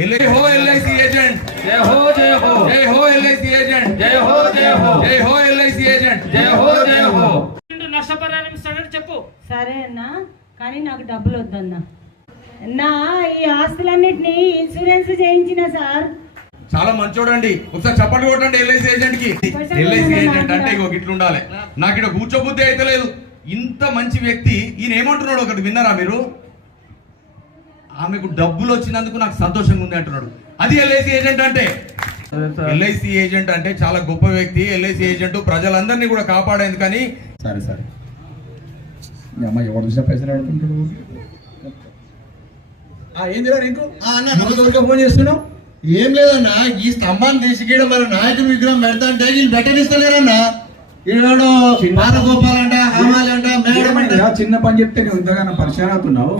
జై హో LIC agent. జై హో జై హో. జై హో ఎల్ఐసి ఏజెంట్. జై హో జై హో. జై హో ఎల్ఐసి ఏజెంట్. జై హో జై హో. నష్టపరిహారం ఇస్తాడని చెప్పు. సరే అన్నా కానీ నాకు డబ్బులు వద్దన్నా. నా ఈ ఆస్తులన్నిటినీ ఇన్సూరెన్స్ చేయించిన సార్. చాలా మంచోడండి. ఒకసారి చప్పట్లు కొట్టండి ఎల్ఐసి ఏజెంట్కి ఎల్ఐసి ఏజెంట్ అంటే ఇగో ఇట్లా ఉండాలి నాకు ఇక్కడ కూర్చోబుద్ధి అయితే లేదు ఇంత మంచి వ్యక్తి ఈయన ఏమంటున్నాడు ఒకటి విన్నారా మీరు? ఆమెకు డబ్బులు వచ్చినందుకు నాకు సంతోషంగా ఉంది అంటున్నాడు. అది ఎల్ఐసి ఏజెంట్ అంటే? ఎల్ఐసి ఏజెంట్ అంటే చాలా గొప్ప వ్యక్తి. ఎల్ఐసి ఏజెంట్ ప్రజలందరినీ కూడా కాపాడేందు కానీ సరే సరే. అమ్మ ఎవరు చూసిన పైసలు ఆడుకుంటాడు? ఏం తెలియదు ఇంకో అన్న ఫోన్ చేస్తున్నావు? ఏం లేదన్నా ఈ స్తంభాన్ని తీసుకెళ్ళి మన నాయకుని విగ్రహం పెడతా అంటే వీళ్ళు పెట్టనిస్తలేరన్నా ఈనాడు బాలగోపాల్ అంట హమాలి అంట మేడం? చిన్న పని చెప్తే నువ్వు ఇంతగానో పరిచయం అవుతున్నావు?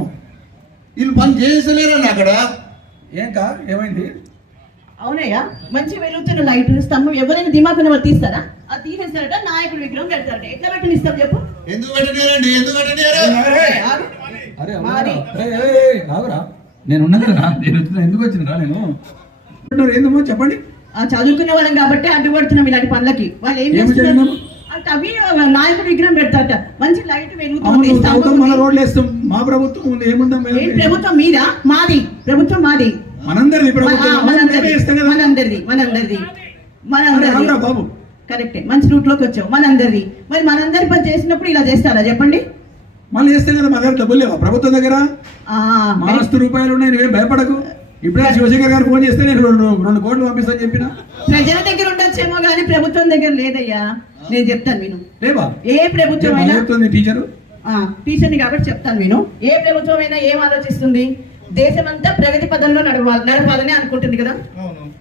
వీళ్ళు పని చేస్తలేరన్న అక్కడ. ఏం కా ఏమైంది? అవునయ్యా మంచి వెలుగుతున్న లైట్ స్తంభం ఎవరైనా దిమాకున తీస్తారా? అది తీసేస్తారట నాయకుడు విగ్రహం పెడతారట. ఎట్లా పెట్టనిస్తాం చెప్పు? ఎందుకు పెట్టలేరండి ఎందుకు పెట్టలేరు. అరే నేను కదా నేను వచ్చిన ఎందుకు వచ్చినరా నేను? ఏందమ్మా? చెప్పండి. చదువుకునే వాళ్ళం కాబట్టి అడ్డుపడుతున్నాం ఇలాంటి పనులకి. వాళ్ళు ఏం చేస్తున్నారు? అవి నాయకుడు విగ్రహం పెడతారట. మంచి లైట్ వెలుగుతుంది మన. రోడ్లు వేస్తాం. మా ప్రభుత్వం ఉంది. ఏముందాం ప్రభుత్వం మీదా? మాది. ప్రభుత్వం మాది. మనందరిది మనందరిది. మనందరిది మనందరిది. బాబు. కరెక్టే. మంచి రూట్లోకి వచ్చావు మనందరిది. మరి మనందరి పని చేసినప్పుడు ఇలా చేస్తారా? చెప్పండి. మళ్ళీ వేస్తాం కదా మా దగ్గర డబ్బులు లేవా? ప్రభుత్వం దగ్గర? ఆ, మస్తు రూపాయలు ఉన్నాయి నువ్వేం భయపడకు. ఇప్పుడే శివశంకర్ గారు ఫోన్ చేస్తే నేను రెండు రెండు కోట్లు పంపిస్తాను చెప్పిన? ప్రజల దగ్గర ఉండొచ్చేమో కానీ ప్రభుత్వం దగ్గర లేదయ్యా. నేను చెప్తాను విను. లేవా? ఏ ప్రభుత్వం అయినా చెప్తుంది టీచరు? ఆ, టీచర్ని కాబట్టి చెప్తాను విను. ఏ ప్రభుత్వం అయినా ఏం ఆలోచిస్తుంది? దేశమంతా ప్రగతి పదంలో నడవాలి నడపాలని అనుకుంటుంది కదా?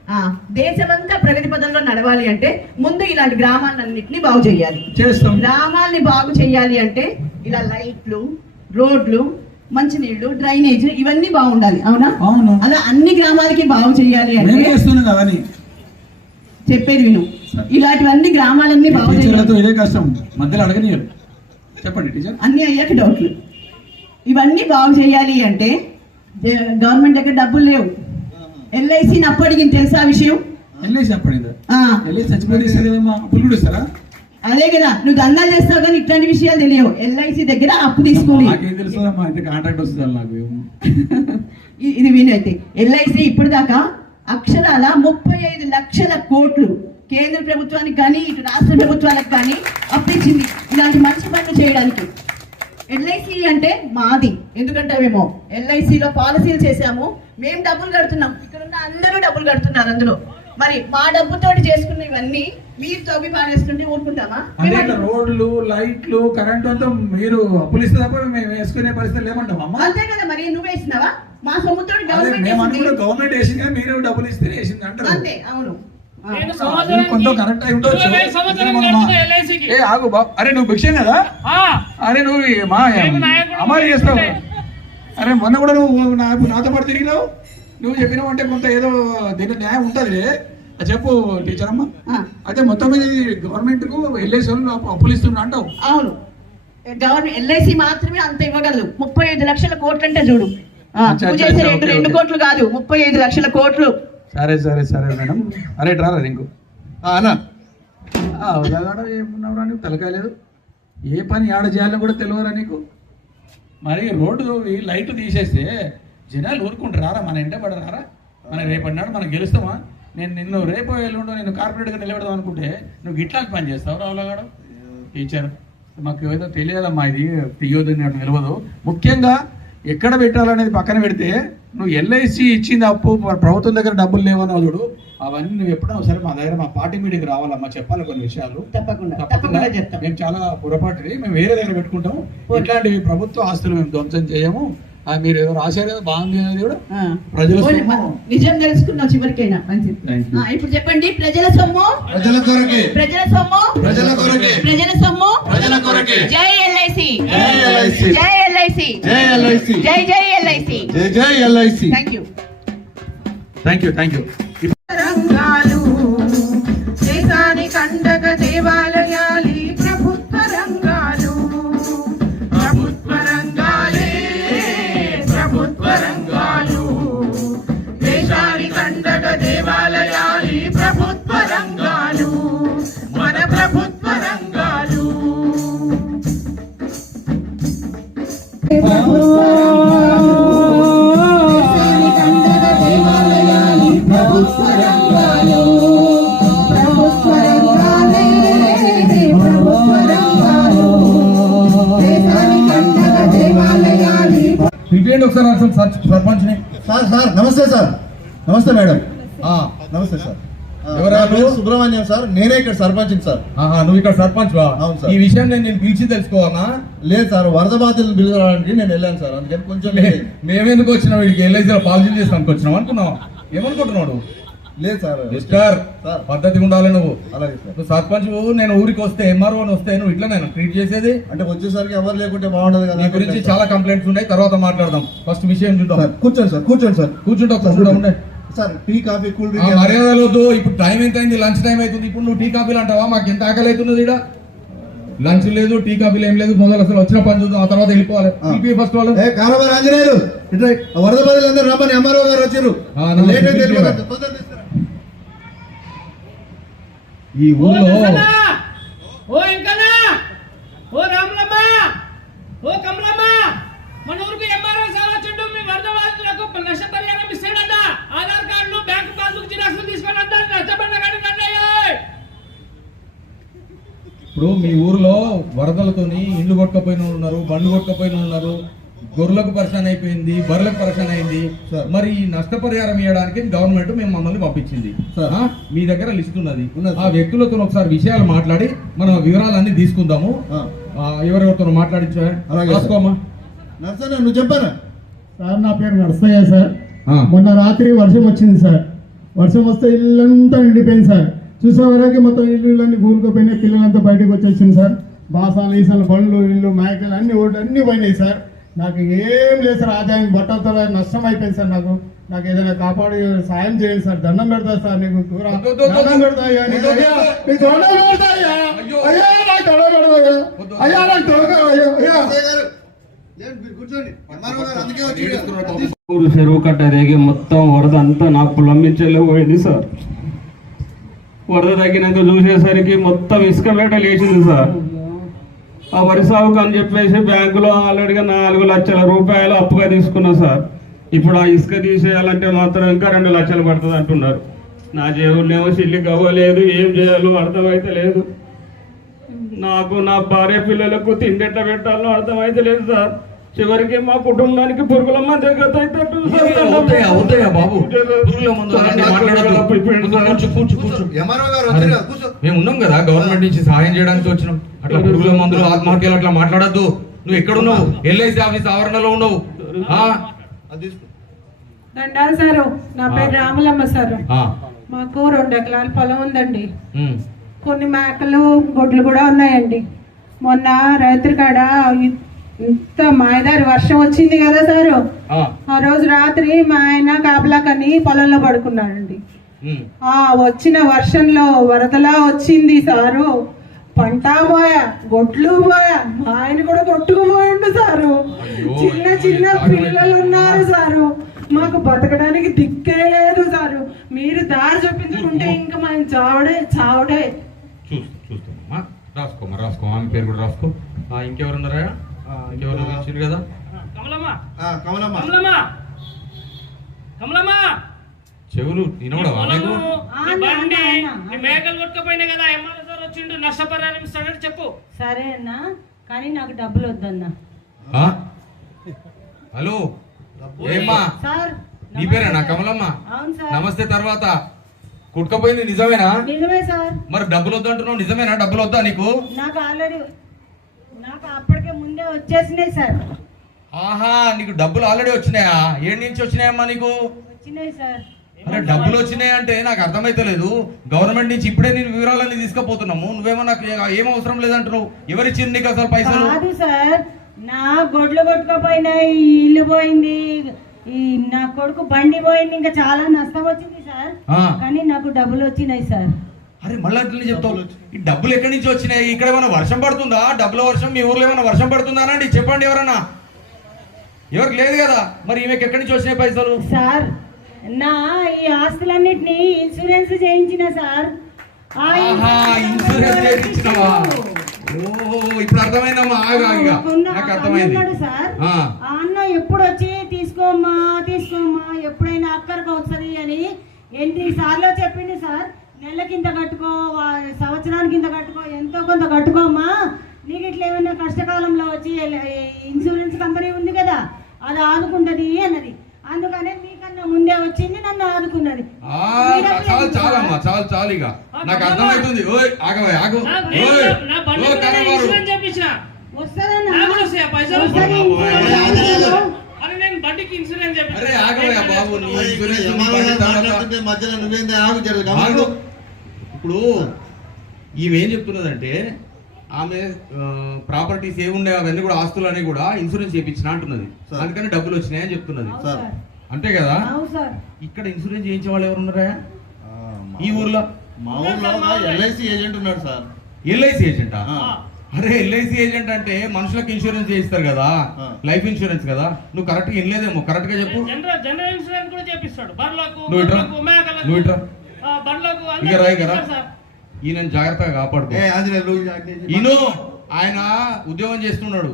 ఆ, దేశమంతా ప్రగతి పదంలో నడవాలి అంటే ముందు ఇలాంటి గ్రామాలన్నింటినీ బాగు చేయాలి. చేస్తాం. గ్రామాల్ని బాగు చేయాలి అంటే ఇలా లైట్లు రోడ్లు మంచినీళ్ళు డ్రైనేజ్ ఇవన్నీ బాగుండాలి అవునా? అవును. అలా అన్ని గ్రామాలకి బాగు చేయాలి అంటే చెప్పేది విను. ఇలాంటివన్నీ గ్రామాలన్నీ బాగు టీచర్లతో చేయాలి ఇదే కష్టం. మధ్యలో అడగనియరు. చెప్పండి టీచర్. అన్ని అయ్యాక డౌట్లు. ఇవన్నీ బాగు చేయాలి అంటే గవర్నమెంట్ దగ్గర డబ్బులు లేవు. ఎల్ఐసి అప్పు అడిగింది తెలుసా విషయం? చెప్పండి ఆ, వెళ్ళి చచ్చిపోయి కూడా ఇస్తారా? అదే కదా నువ్వు దందాలు చేస్తావు కానీ ఇట్లాంటి విషయాలు తెలియవు. ఎల్ఐసి దగ్గర అప్పు తీసుకుని ఇది విను అయితే. ఎల్ఐసి ఇప్పుడు దాకా అక్షరాల ముప్పై ఐదు లక్షల కోట్లు కేంద్ర ప్రభుత్వానికి కానీ ఇటు రాష్ట్ర ప్రభుత్వాలకు కానీ అప్పించింది ఇలాంటి మంచి పనులు చేయడానికి. ఎల్ఐసి అంటే మాది. ఎందుకంటే మేము ఎల్ఐసిలో పాలసీలు చేశాము. మేము డబ్బులు కడుతున్నాం. ఇక్కడ ఉన్న అందరూ డబ్బులు కడుతున్నారు అందులో. మరి మా డబ్బుతోటి చేసుకున్న ఇవన్నీ మీరు తవ్వి పాడేస్తుంటే ఊరుకుంటామా? అంటే ఇట్లా రోడ్లు లైట్లు కరెంట్ అంతా మీరు అప్పులు ఇస్తే తప్ప మేము వేసుకునే పరిస్థితి లేమంటాం అమ్మా. అంతే కదా మరి నువ్వు వేసినావా? మా సొమ్ముతోటి అదే గవర్నమెంట్ గవర్నమెంట్ వేసింది. కానీ మీరు డబ్బులు ఇస్తే వేసింది అంటారు. అంతే అవును. కొంత కరెక్ట్ అయి ఉండొచ్చు. ఏ ఆగు బాబు అరే నువ్వు భిక్షం కదా? అరే నువ్వు మా అమలు చేస్తావు. అరే మొన్న కూడా నువ్వు నాతో పాటు తిరిగినావు? నువ్వు చెప్పినావు అంటే కొంత ఏదో దీని న్యాయం ఉంటుంది చెప్పు టీచర్ అమ్మ. అయితే మొత్తం గవర్నమెంట్కు అప్పు- అప్పులు ఇస్తున్నా అంటావు? అవును. గవర్నమెంట్ ఎల్ఐసి మాత్రమే అంత ఇవ్వగలదు. ముప్పై ఐదు లక్షల కోట్లు అంటే చూడు. చేసే రెండు. కోట్లు కాదు ముప్పై ఐదు లక్షల కోట్లు. సరే సరే సరే మేడం. అరే రారా అన్న. అవగాడ ఏమున్నావురా నీకు? తలకాయ లేదు. ఏ పని ఆడ చేయాలో కూడా తెలియరా నీకు. మరి రోడ్డు ఈ లైట్ తీసేస్తే జనాలు ఊరుకుంటారు. మన ఇంటే పడరారా మన రేపటి నాడు మనం గెలుస్తామా? నేను నిన్ను రేపు ఎల్లుండో నేను కార్పొరేట్గా నిలబెడదాం అనుకుంటే నువ్వు గిట్లాంటి పని చేస్తావు రావులగాడు టీచర్ మాకు ఏదో తెలియాలమ్మా ఇది తీయొద్దు నాకు తెలియదు ముఖ్యంగా ఎక్కడ పెట్టాలనేది పక్కన పెడితే నువ్వు ఎల్ఐసి ఇచ్చింది అప్పు ప్రభుత్వం దగ్గర డబ్బులు లేవన్నావు చూడు. అవన్నీ నువ్వు ఎప్పుడైనా సరే మా దగ్గర మా పార్టీ మీటింగ్ రావాలమ్మా చెప్పాలి కొన్ని విషయాలు. తప్పకుండా తప్పకుండా. చెప్తాం. మేము చాలా పొరపాటుది మేము వేరే దగ్గర పెట్టుకుంటాం. ఇట్లాంటివి ప్రభుత్వ ఆస్తులు మేము ధ్వంసం చేయము. మీరు ఏదో రాశారు కదా బాగుంది అనేది కూడా. ప్రజల నిజం తెలుసుకున్నావు చివరికైనా మంచిది. ఇప్పుడు చెప్పండి ప్రజల సొమ్ము? ప్రజల కొరకే. ప్రజల సొమ్ము? ప్రజల కొరకే. ప్రజల సొమ్ము? ప్రజల కొరకే. జై ఎల్ఐసి జై ఎల్ఐసి జై ఎల్ఐసి జై ఎల్ఐసి జై జై ఎల్ఐసి జై జై LIC thank you thank you thank you సర్పంచ్ని. సార్ సార్ నమస్తే సార్. నమస్తే మేడం. నమస్తే సార్. సుబ్రహ్మణ్యం సార్. నేనే ఇక్కడ సర్పంచ్ సార్. ఆహా, నువ్వు ఇక్కడ సర్పంచ్ వా? అవును సార్. ఈ విషయం నేను నేను పిలిచి తెలుసుకోవాలా? లేదు సార్ వరద బాధితులను పిలవడానికి నేను వెళ్ళాను సార్. అందుకని కొంచెం మేమెందుకు వచ్చినాం? వీడికి ఎల్ఐసీలో పాలసీ చేస్తానికి వచ్చినాం అనుకున్నాం ఏమనుకుంటున్నాడు? లేదు సార్ మిస్టర్ సార్ పద్ధతిగా ఉండాలి నువ్వు. అలాగే సార్. నువ్వు సర్పంచ్ నేను ఊరికి వస్తే ఎంఆర్ఓ వస్తే నువ్వు ఇట్లా నేను ట్రీట్ చేసేది? అంటే వచ్చేసరికి ఎవరు లేకుంటే బాగుండదు కదా నీ గురించి చాలా కంప్లైంట్స్ ఉన్నాయి తర్వాత మాట్లాడదాం. ఫస్ట్ విషయం చూద్దాం. సార్ కూర్చోండి సార్ కూర్చోండి సార్. కూర్చుంటే ఒకసారి ఉండే sir tea coffee cool drink మర్యాదలు వద్దు ఇప్పుడు టైం ఎంత అయింది లంచ్ టైం అవుతుంది. ఇప్పుడు నువ్వు టీ కాఫీలు అంటావా? మాకు ఎంత ఆకలి అవుతున్నది ఇక్కడ లంచ్ లేదు టీ కాఫీలు ఏం లేదు. మొదలు అసలు వచ్చిన పని చూద్దాం ఆ తర్వాత వెళ్ళిపోవాలి. ఫస్ట్ వాళ్ళు. ఆంజనేయులు ఆ వరద బాధితులు అందరూ రమ్మని ఎంఆర్ఓ గారు వచ్చారు ఆ, నమస్తే, లేట్ అయితే పిలిచి వెళ్ళిపోతారు. రా. తొందరగా తీసుకురా. ఈ ఊళ్ళో! ఓ వెంకన్న! ఓ రాములమ్మ! ఓ కమలమ్మ! మన ఊరికి ఎంఆర్ఓ సార్ వచ్చిండు మీ వరద బాధితులకు నష్టపరిహారం ఇస్తాడంట. ఆధార్ కార్డులు బ్యాంకు పాస్బుక్ జిరాక్స్ తీసుకొని కానీ నన్నయ్య ఇప్పుడు మీ ఊర్లో వరదలతోని ఇండ్లు కొట్టుకపోయిన ఉన్నారు బండ్లు కొట్టుకపోయిన ఉన్నారు. గొర్రెలకు పరిశాన్ అయిపోయింది బర్రెలకు పరిశాన్ అయింది. సార్. మరి ఈ నష్టపరిహారం ఇవ్వడానికి గవర్నమెంట్ మేము మమ్మల్ని పంపించింది. మీ దగ్గర లిస్ట్ ఉన్నది. ఉన్నది, ఆ. వ్యక్తులతో ఒకసారి విషయాలు మాట్లాడి మనం వివరాలన్నీ తీసుకుందాము. ఎవరెవరితో మాట్లాడించా అలాగే, సార్. రాసుకోమ్మా నరసన్న నువ్వు చెప్పానా సార్ నా పేరు నరసయ్య సార్. మొన్న రాత్రి వర్షం వచ్చింది సార్. వర్షం వస్తే ఇల్లంతా నిండిపోయింది సార్. చూసే వరకు మొత్తం ఇల్లులన్నీ కూరుకుపోయినాయి పిల్లలంతా బయటకు వచ్చేసింది సార్. బాసాలు ఈసాలు బండ్లు ఇల్లు మేకలు అన్ని ఓట్లు అన్ని పోయినాయి సార్. నాకు ఏం లేదు సార్ ఆదాయం బట్టలతో నష్టం అయిపోయింది సార్ నాకు. నాకు ఏదైనా కాపాడి సాయం చేయండి సార్ దండం పెడతా సార్ నీకు. దండం పెడతా అయ్యా పెడతా అయ్యా. అయ్యో. నాకు పెడతా అయ్యా. నాకు అయ్యా చెరువు కట్ట దిగి మొత్తం వరద అంతా నాకు పులంబించేలో పోయింది సార్. వరద తగ్గినాక చూసేసరికి మొత్తం ఇసుక వేట లేచింది సార్. ఆ వరి సాగుకు అని చెప్పేసి బ్యాంకులో ఆల్రెడీగా నాలుగు లక్షల రూపాయలు అప్పుగా తీసుకున్నా సార్. ఇప్పుడు ఆ ఇసుక తీసేయాలంటే మాత్రం ఇంకా రెండు లక్షలు పడుతుంది అంటున్నారు. నా జేబులేమో సిల్లి కవ్వలేదు ఏం చేయాలో అర్థమైతే లేదు. నాకు నా భార్య పిల్లలకు తిండెట్ట పెట్టాలో అర్థమైతే లేదు సార్. చివరికి మా కుటుంబానికి పురుగుల మంది బాబు మేము ఉన్నాం కదా గవర్నమెంట్ నుంచి సహాయం చేయడానికి వచ్చినాం. అట్లా పురుగుల మందులు ఆత్మహత్యలు అట్లా మాట్లాడద్దు. నువ్వు ఎక్కడ ఉన్నావు ఎల్ఐసి ఆఫీస్ ఆవరణలో ఉన్నావు. దండాలు సారు నా పేరు రాములమ్మ సారు. ఆ. మాకు రెండు ఎకరాల పొలం ఉందండి. కొన్ని మేకలు గొడ్లు కూడా ఉన్నాయండి. మొన్న రైతుల కాడ ఇంత మాయదారి వర్షం వచ్చింది కదా సారు. ఆ. ఆ రోజు రాత్రి మా ఆయన కాపలాకని పొలంలో పడుకున్నాడండి. ఆ వచ్చిన వర్షంలో వరదలా వచ్చింది సారు. పంట పోయా గొడ్లు పోయా మా ఆయన కూడా కొట్టుకుపోయిండు సారు. చిన్న చిన్న పిల్లలు ఉన్నారు సారు. మాకు బతకడానికి దిక్కే లేదు సారు. మీరు దారి చూపించుకుంటే ఇంకా మనం చావడే చావడే. చూస్తా చూస్తామమ్మా రాసుకోమా రాసుకో ఆమె పేరు కూడా రాసుకో. ఆ, ఇంకెవరున్నారా? ఆ, ఇంకెవరు కదా? కమలమ్మ. ఆ, కమలమ్మ. కమలమ్మ. కమలమ్మ. చెవులు వినవడవా మేకలు కొట్టుకుపోయినాయి కదా వచ్చిండు నష్టపరిహారం ఇస్తాడని చెప్పు. సరే అన్నా కానీ నాకు డబ్బులు వద్దన్నా? హలో? ఏమ్మా? సార్ నీ పేరేనా? కమలమ్మ? అవును సార్. నమస్తే తర్వాత. కుట్టుకపోయింది నిజమేనా? నిజమే సార్. మరి డబ్బులు వద్దంటున్నావు నిజమేనా? డబ్బులు వద్దా నీకు? నాకు ఆల్రెడీ నాకు అప్పటికే ముందే వచ్చేసినాయి సార్. ఆహా నీకు డబ్బులు ఆల్రెడీ వచ్చినాయా? ఏడు నుంచి వచ్చినాయమ్మా నీకు? వచ్చినాయి సార్. అరే డబ్బులు వచ్చినాయి అంటే నాకు అర్థమైతలేదు గవర్నమెంట్ నుంచి ఇప్పుడే నేను వివరాలన్నీ తీసుకుపోతున్నాము. నువ్వేమో నాకు ఏ- అవసరం లేదంటున్నావు. ఎవరిచ్చింది నీకు అసలు పైసలు? కాదు సార్. నా గొడ్లు కొట్టుకుపోయినాయి. ఇల్లు పోయింది. ఈ నా కొడుకు బండి పోయింది. ఇంకా చాలా నష్టం వచ్చింది సార్. కానీ నాకు డబ్బులు వచ్చినాయి సార్. అరే మళ్ళీ అట్లనే చెప్తావు. ఈ డబ్బులు ఎక్కడి నుంచి వచ్చినాయి? ఇక్కడ ఏమైనా వర్షం పడుతుందా? డబ్బుల వర్షం మీ ఊర్లో ఏమైనా వర్షం పడుతుందా అనండి? చెప్పండి ఎవరన్నా. ఎవరికి లేదు కదా. మరి ఈమెకి ఎక్కడి నుంచి వచ్చినాయి పైసలు? సార్ నా ఈ ఆస్తులన్నిటినీ ఇన్సూరెన్స్ చేయించిన సార్. ఇన్సూరెన్స్ చేయించినావా? ఇప్పుడు అర్థమైందమ్మా నాకు అర్థమైంది. అన్న ఉన్నాడు సార్. ఆ. ఆ అన్న ఎప్పుడు వచ్చి తీసుకోమ్మా తీసుకోమ్మా ఎప్పుడైనా అక్కడికి వస్తుంది అని ఎన్ని సార్లు చెప్పింది సార్. నెలకి ఇంత కట్టుకో సంవత్సరానికి ఇంత కట్టుకో ఎంతో కొంత కట్టుకోమ్మా. నీకు ఇట్లా ఏమైనా కష్టకాలంలో వచ్చి ఇన్సూరెన్స్ కంపెనీ ఉంది కదా అది ఆదుకుంటది అన్నది. అందుకనే మీకన్నా ముందే వచ్చింది నన్ను ఆదుకున్నది. ఆ, చాలు చాలమ్మా చాలు చాలు ఇక. నాకు అర్థమవుతుంది ఓయ్ ఆగవే ఆగు. ఓ. అరే నేను బండికి ఇన్సూరెన్స్ చేపించిన అరే ఆగవే బాబు ఇన్సూరెన్స్ మాట్లాడుతుంటే మధ్యలో నువ్వేంది? ఆగు జరగదు. ఇప్పుడు ఈమె చెప్తున్నదంటే ఆమె ప్రాపర్టీస్ ఏముండే అవన్నీ కూడా ఆస్తులు అని కూడా ఇన్సూరెన్స్ చేయించిన అంటున్నది. అందుకని డబ్బులు వచ్చినాయని చెప్తున్నది. సార్. అంతే కదా? ఇక్కడ ఇన్సూరెన్స్ చేయించే వాళ్ళు ఎవరు ఉన్నారా? ఈ ఊర్లో? మా ఊర్లో ఎల్ఐసి ఏజెంట్ ఉన్నాడు సార్. ఎల్ఐసి ఏజెంటా. అరే ఎల్ఐసి ఏజెంట్ అంటే మనుషులకు ఇన్సూరెన్స్ చేయిస్తారు కదా. లైఫ్ ఇన్సూరెన్స్ కదా? నువ్వు కరెక్ట్గా వినలేదేమో? కరెక్ట్గా చెప్పు జనరల్ ఇన్సూరెన్స్ కూడా చేపిస్తాడు. నువ్వు ఇట్రా. ఇక అందరికీ రా ఇక రా చేపిస్తాడు సార్. ఈయన జాగ్రత్తగా కాపాడుకో. ఈయన ఆయన ఉద్యోగం చేస్తున్నాడు.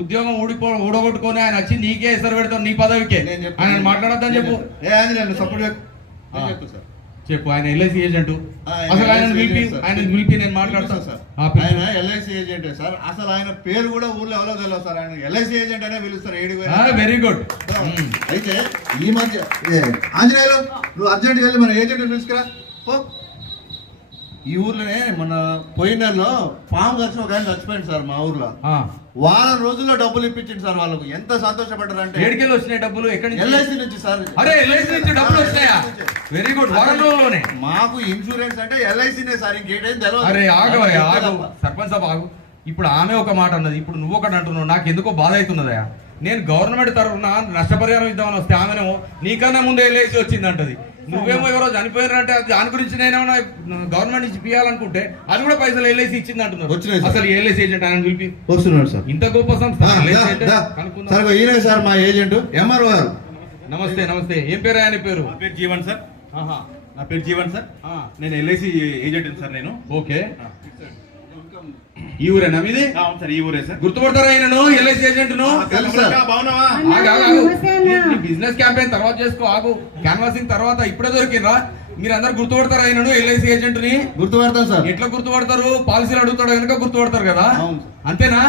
ఉద్యోగం ఊడిపో ఊడగొట్టుకొని ఆయన వచ్చి నీకే ఎసరు పెడతాడు నీ పదవికే. ఆయన మాట్లాడద్దని చెప్పు. సపోర్ట్ చెప్పు ఆయన ఎల్ఐసి ఏజెంట్. అసలు ఆయన పిలిపి. ఆయన పిలిపి నేను మాట్లాడతాను సార్. ఆయన ఎల్ఐసి ఏజెంట్ సార్. అసలు ఆయన పేరు కూడా ఊర్లో ఎవరో తెలియదు సార్. ఆయన ఎల్ఐసి ఏజెంట్ అనే పిలుస్తారు ఏడు వెరీ గుడ్ అయితే ఈ మధ్య ఆంజనేయులు నువ్వు అర్జెంట్ వెళ్ళి మన ఏజెంట్ పిలుచుకురా. ఈ ఊర్లోనే మన పోయిన నెలలో పాము కలిసి ఒక ఆయన చచ్చిపోయింది సార్ మా ఊర్లో. వారం రోజుల్లో డబ్బులు ఇప్పించింది సార్ వాళ్ళకు. ఎంత సంతోషపడ్డారు అంటే ఏడికెళ్ళి వచ్చినాయి డబ్బులు? ఎక్కడి ఎల్ఐసి నుంచి సార్. అరే ఎల్ఐసి నుంచి డబ్బులు నుంచి. వెరీ గుడ్ వారం రోజుల్లోనే మాకు ఇన్సూరెన్స్ అంటే ఎల్ఐసినే సార్ ఇంకేటైం తెలియదు అరే ఆగవయ్య ఆగు. తప్ప. సర్పంచ్ సాబ్ ఆగు. ఇప్పుడు ఆమె ఒక మాట అన్నది. ఇప్పుడు నువ్వు ఒకటి అంటున్నావు. నాకు ఎందుకో బాధ అవుతున్నదయా నేను గవర్నమెంట్ తరఫున నష్టపరిహారం ఇద్దామని వస్తే ఆమెనేమో నీకన్నా ముందే ఎల్ఐసి వచ్చింది అంటది నువ్వేమో ఎవరో చనిపోయారంటే అది దాని గురించి నేనేమన్నా గవర్నమెంట్ నుంచి పియాలనుకుంటే అది కూడా పైసలు ఎల్ఐసి ఇచ్చింది అంటున్నారు. అసలు ఎల్ఐసి ఏజెంట్ ఆయన పిలిపి. వస్తున్నాడు సార్. ఇంత గొప్ప సంస్థ. సార్ ఇగో ఈయనే సార్ మా ఏజెంట్. ఎంఆర్ఓ గారు. నమస్తే నమస్తే. ఏం పేరు ఆయన పేరు? పేరు జీవన్ సార్. ఆహా. నా పేరు జీవన్ సార్. ఆ, నేను ఎల్ఐసి ఏజెంట్ సార్ నేను. ఓకే. ఈ ఊరేనా మీది? ఆ, అవును సార్ ఈ ఊరే సార్. గుర్తుపడతారా ఆయనను? ఎల్ఐసి ఏజెంట్ను బాగున్నావా బిజినెస్ క్యాంపెయిన్ తర్వాత చేసుకో ఆగు. క్యాన్వాసింగ్ తర్వాత ఇప్పుడే దొరికిందా మీరు అందరు గుర్తుపడతారా ఆయనను ఎల్ఐసి ఏజెంట్ని గుర్తుపడతాను సార్. ఎట్లా గుర్తుపడతారు? పాలసీలు అడుగుతాడు కనుక గుర్తుపడతారు కదా? అవును. అంతేనా?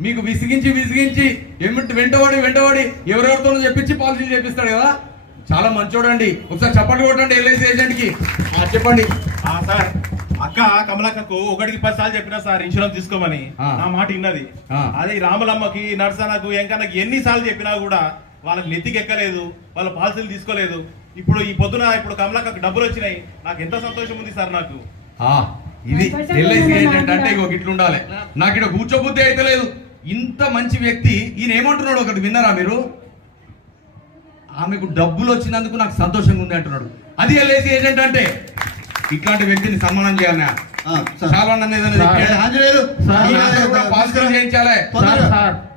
మీకు విసిగించి విసిగించి ఏమిటి వెంటబడి వెంటబడి ఎవరెవరితో చెప్పించి పాలసీలు చేపిస్తాడు కదా? చాలా మంచోడండి. ఒకసారి చప్పట్లు కొట్టండి ఎల్ఐసి ఏజెంట్కి ఆ, చెప్పండి. ఆ, సార్. అక్క కమలక్కకు ఒకటికి పది సార్లు చెప్పినా సార్ ఇన్సూరెన్స్ తీసుకోమని. ఆ. నా మాట విన్నది. అదే రాములమ్మకి నర్సనకు ఎంకన్నకి ఎన్ని సార్లు చెప్పినా కూడా వాళ్ళకి నెత్తికి ఎక్కలేదు వాళ్ళ పాలసీలు తీసుకోలేదు. ఇప్పుడు ఈ పొద్దున ఇప్పుడు కమలక్కకు డబ్బులు వచ్చినాయి. నాకు ఎంత సంతోషం ఉంది సార్ నాకు. ఆ, ఇది ఎల్ఐసి కూడా. ఇగో ఇట్లా ఉండాలి నాకు ఇక్కడ కూర్చోబుద్ధి అయితే లేదు. ఇంత మంచి వ్యక్తి ఈయన ఏమంటున్నాడు ఒకటి విన్నారా మీరు? ఆమెకు డబ్బులు వచ్చినందుకు నాకు సంతోషంగా ఉంది అంటున్నాడు. అది ఎల్ఐసి ఏజెంట్ అంటే. ఇట్లాంటి వ్యక్తిని సన్మానం చేయాలి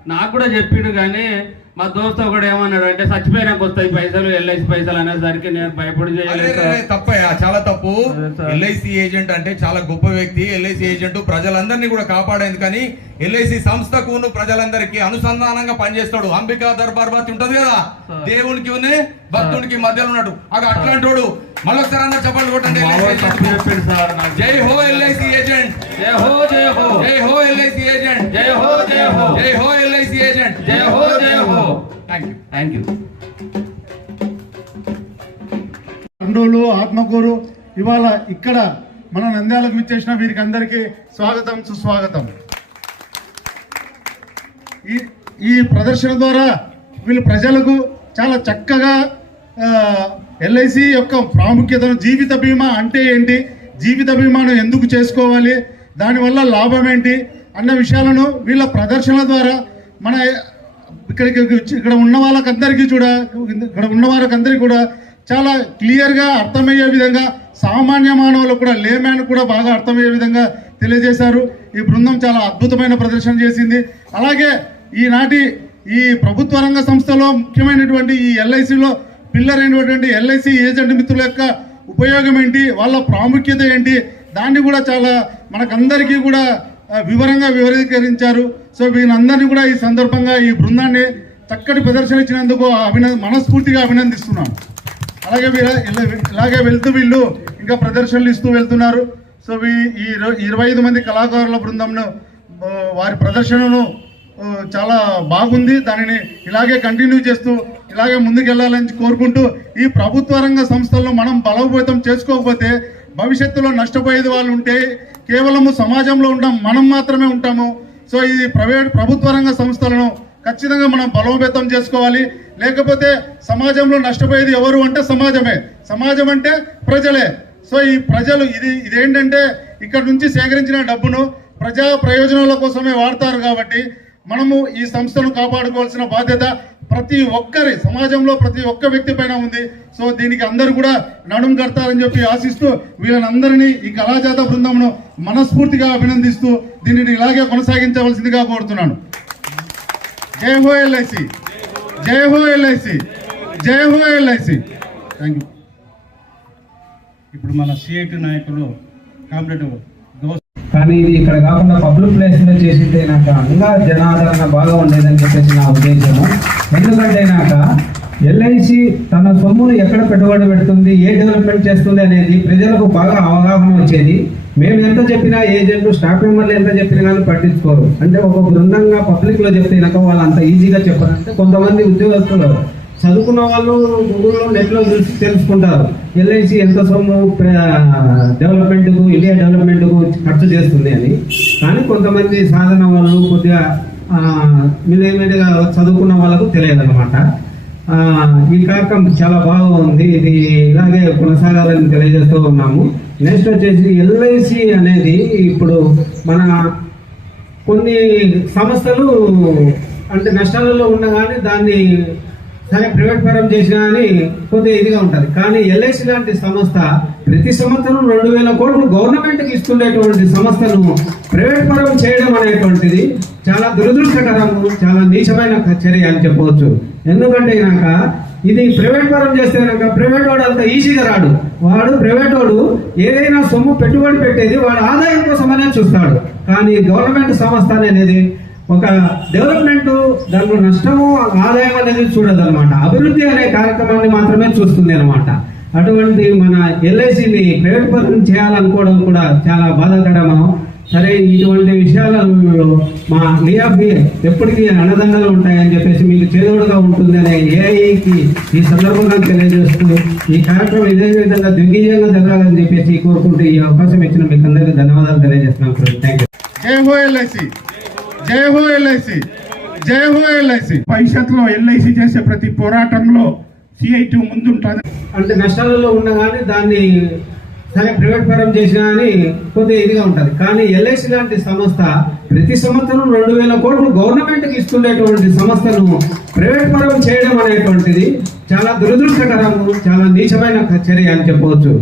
నాకు కూడా చెప్పిండు కానీ మా దోస్తు ఒకడు ఏమన్నాడు అంటే చచ్చిపోయినాక వస్తాయి పైసలు ఎల్ఐసి పైసలు అనేసరికి నేను భయపడి తప్పయ్యా చాలా తప్పు. ఎల్ఐసి ఏజెంట్ అంటే చాలా గొప్ప వ్యక్తి. ఎల్ఐసి ఏజెంట్ ప్రజలందరినీ కూడా కాపాడేందుకు కానీ ఎల్ఐసి సంస్థకు ప్రజలందరికీ అనుసంధానంగా పనిచేస్తాడు. అంబికా దర్బార్ బతి ఉంటది కదా. దేవునికి ఉంది భక్తునికి మధ్యలో ఉన్నాడు. అది అట్లాంటి వాడు మళ్ళొకసారి అందరు చెప్పండి కొట్టండి తప్పు. జై హో ఎల్ఐసి ఏజెంట్. జై హో జై హో. జై హో ఎల్ఐసి ఏజెంట్. జై హో జై హో. జై హో ఎల్ఐసి ఏజెంట్ జయ హో జయ హో థ్యాంక్ యూ థ్యాంక్ యూ తండ్రులు ఆత్మకూరు ఇవాళ ఇక్కడ మన నంద్యాలకు విచ్చేసిన వీరికి అందరికీ స్వాగతం సుస్వాగతం. ఈ ఈ ప్రదర్శన ద్వారా వీళ్ళు ప్రజలకు చాలా చక్కగా ఎల్ఐసి యొక్క ప్రాముఖ్యతను జీవిత బీమా అంటే ఏంటి జీవిత బీమాను ఎందుకు చేసుకోవాలి దానివల్ల లాభం ఏంటి అన్న విషయాలను వీళ్ళ ప్రదర్శన ద్వారా మన ఇక్కడికి ఇక్కడ ఉన్న వాళ్ళకందరికీ కూడా ఇక్కడ ఉన్న వాళ్ళకందరికీ కూడా చాలా క్లియర్గా అర్థమయ్యే విధంగా సామాన్య మానవులకు కూడా లేమ్యాన్ కూడా బాగా అర్థమయ్యే విధంగా తెలియజేశారు. ఈ బృందం చాలా అద్భుతమైన ప్రదర్శన చేసింది. అలాగే ఈనాటి ఈ ప్రభుత్వ రంగ సంస్థలో ముఖ్యమైనటువంటి ఈ ఎల్ఐసిలో పిల్లర్ అయినటువంటి ఎల్ఐసి ఏజెంట్ మిత్రుల యొక్క ఉపయోగం ఏంటి? వాళ్ళ ప్రాముఖ్యత ఏంటి? దాన్ని కూడా చాలా మనకందరికీ కూడా వివరంగా వివరీకరించారు. సో వీళ్ళందరినీ కూడా ఈ సందర్భంగా ఈ బృందాన్ని చక్కటి ప్రదర్శన ఇచ్చినందుకు అభిన మనస్ఫూర్తిగా అభినందిస్తున్నాను అలాగే వీళ్ళ- ఇలా- ఇలాగే వెళ్తూ వీళ్ళు ఇంకా ప్రదర్శనలు ఇస్తూ వెళ్తున్నారు. సో వీ- ఈ ఇరవై ఐదు మంది కళాకారుల బృందంను వారి ప్రదర్శనను చాలా బాగుంది. దానిని ఇలాగే కంటిన్యూ చేస్తూ ఇలాగే ముందుకెళ్ళాలని కోరుకుంటూ ఈ ప్రభుత్వ రంగ సంస్థల్లో మనం బలోపేతం చేసుకోకపోతే భవిష్యత్తులో నష్టపోయేది వాళ్ళు ఉంటే కేవలము సమాజంలో ఉంటాం మనం మాత్రమే ఉంటాము. సో ఇది ప్రైవేట్ ప్రభుత్వ రంగ సంస్థలను ఖచ్చితంగా మనం బలోపేతం చేసుకోవాలి. లేకపోతే సమాజంలో నష్టపోయేది ఎవరు అంటే సమాజమే. సమాజం అంటే ప్రజలే. సో ఈ ప్రజలు ఇది ఇదేంటంటే ఇక్కడ నుంచి సేకరించిన డబ్బును ప్రజా ప్రయోజనాల కోసమే వాడతారు కాబట్టి మనము ఈ సంస్థను కాపాడుకోవాల్సిన బాధ్యత ప్రతి ఒక్కరి సమాజంలో ప్రతి ఒక్క వ్యక్తి పైన ఉంది. సో దీనికి అందరూ కూడా నడుం కడతారని చెప్పి ఆశిస్తూ వీళ్ళనందరినీ ఈ కళాజాత బృందంను మనస్ఫూర్తిగా అభినందిస్తూ దీనిని ఇలాగే కొనసాగించవలసిందిగా కోరుతున్నాను. జై హో ఎల్ఐసి జై హో ఎల్ఐసి జై హో ఎల్ఐసి థ్యాంక్ యూ ఇప్పుడు మన సిఐటి నాయకులు కామ్రేడ్ కానీ ఇది ఇక్కడ కాకుండా పబ్లిక్ ప్లేస్లో చేసింటే నాకు ఇంకా జనాదరణ బాగా ఉండేదని చెప్పేసి నా ఉద్దేశము. ఎందుకంటే నాక ఎల్ఐసి తన సొమ్మును ఎక్కడ పెట్టుబడి పెడుతుంది ఏ డెవలప్మెంట్ చేస్తుంది అనేది ప్రజలకు బాగా అవగాహన వచ్చేది. మేము ఎంత చెప్పినా ఏజెంట్లు స్టాఫ్ మెంబర్లు ఎంత చెప్పినా కానీ పట్టించుకోరు. అంటే ఒక బృందంగా పబ్లిక్లో చెప్తే చెప్తేనాక వాళ్ళు అంత ఈజీగా చెప్పారంటే కొంతమంది ఉద్యోగస్తులు చదువుకున్న వాళ్ళు గూగుల్లో నెట్లో చూసి తెలుసుకుంటారు. ఎల్ఐసి ఎంత సొమ్ము డెవలప్మెంట్కు ఇండియా డెవలప్మెంట్కు ఖర్చు చేస్తుంది అని. కానీ కొంతమంది సాధన వాళ్ళు కొద్దిగా మిలిమిడిగా చదువుకున్న వాళ్ళకు తెలియదు అనమాట ఈ కార్యక్రమం చాలా బాగుంది. ఇది ఇలాగే కొనసాగాలని తెలియజేస్తూ ఉన్నాము. నెక్స్ట్ వచ్చేసి ఎల్ఐసి అనేది ఇప్పుడు మన కొన్ని సంస్థలు అంటే నష్టాలలో ఉన్న కానీ దాన్ని సరే ప్రైవేట్ పరం చేసినా అని కొద్దిగా ఇదిగా ఉంటుంది. కానీ ఎల్ఐసి లాంటి సంస్థ ప్రతి సంవత్సరం రెండు వేల కోట్లు గవర్నమెంట్కి ఇస్తుండేటువంటి సంస్థను ప్రైవేట్ పరం చేయడం అనేటువంటిది చాలా దురదృష్టకరం చాలా నీచమైన చర్య అని చెప్పవచ్చు. ఎందుకంటే కనుక ఇది ప్రైవేట్ పరం చేస్తే కనుక ప్రైవేట్ వాడు అంత ఈజీగా రాడు. వాడు ప్రైవేట్ వాడు ఏదైనా సొమ్ము పెట్టుబడి పెట్టేది వాడు ఆదాయం కోసమనే చూస్తాడు. కానీ గవర్నమెంట్ సంస్థ అనేది ఒక డెవలప్మెంట్ దానిలో నష్టము ఆదాయం అనేది చూడదు అనమాట అభివృద్ధి అనే కార్యక్రమాన్ని మాత్రమే చూస్తుంది అనమాట అటువంటి మన ఎల్ఐసిని ప్రైవేట్ పరం చేయాలనుకోవడం కూడా చాలా బాధాకరము. సరే ఇటువంటి విషయాలలో మా నియాబి ఎప్పటికీ అన్నదండలు ఉంటాయని చెప్పేసి మీకు చేదోడుగా ఉంటుంది అనే ఏఐకి ఈ సందర్భంగా తెలియజేస్తూ ఈ కార్యక్రమం ఇదే విధంగా దిగ్విజయంగా జరగాలని చెప్పేసి కోరుకుంటూ ఈ అవకాశం ఇచ్చిన మీకు అందరికీ ధన్యవాదాలు తెలియజేస్తున్నాం థ్యాంక్ యూ జై హో ఎల్ఐసి జై హో ఎల్ఐసి భవిష్యత్తులో ఎల్ఐసి చేసే ప్రతి పోరాటంలో సిఐటి ముందుంటుంది. అంటే నష్టాలలో ఉన్న కానీ దాన్ని సరే ప్రైవేట్ పరం చేసినా అని కొద్దిగా ఇదిగా ఉంటుంది. కానీ ఎల్ఐసి లాంటి సంస్థ ప్రతి సంవత్సరం రెండు వేల కోట్లు గవర్నమెంట్కి ఇస్తుండేటువంటి సంస్థను ప్రైవేట్ పరం చేయడం అనేటువంటిది చాలా దురదృష్టకరము చాలా నీచమైన చర్య అని చెప్పవచ్చు.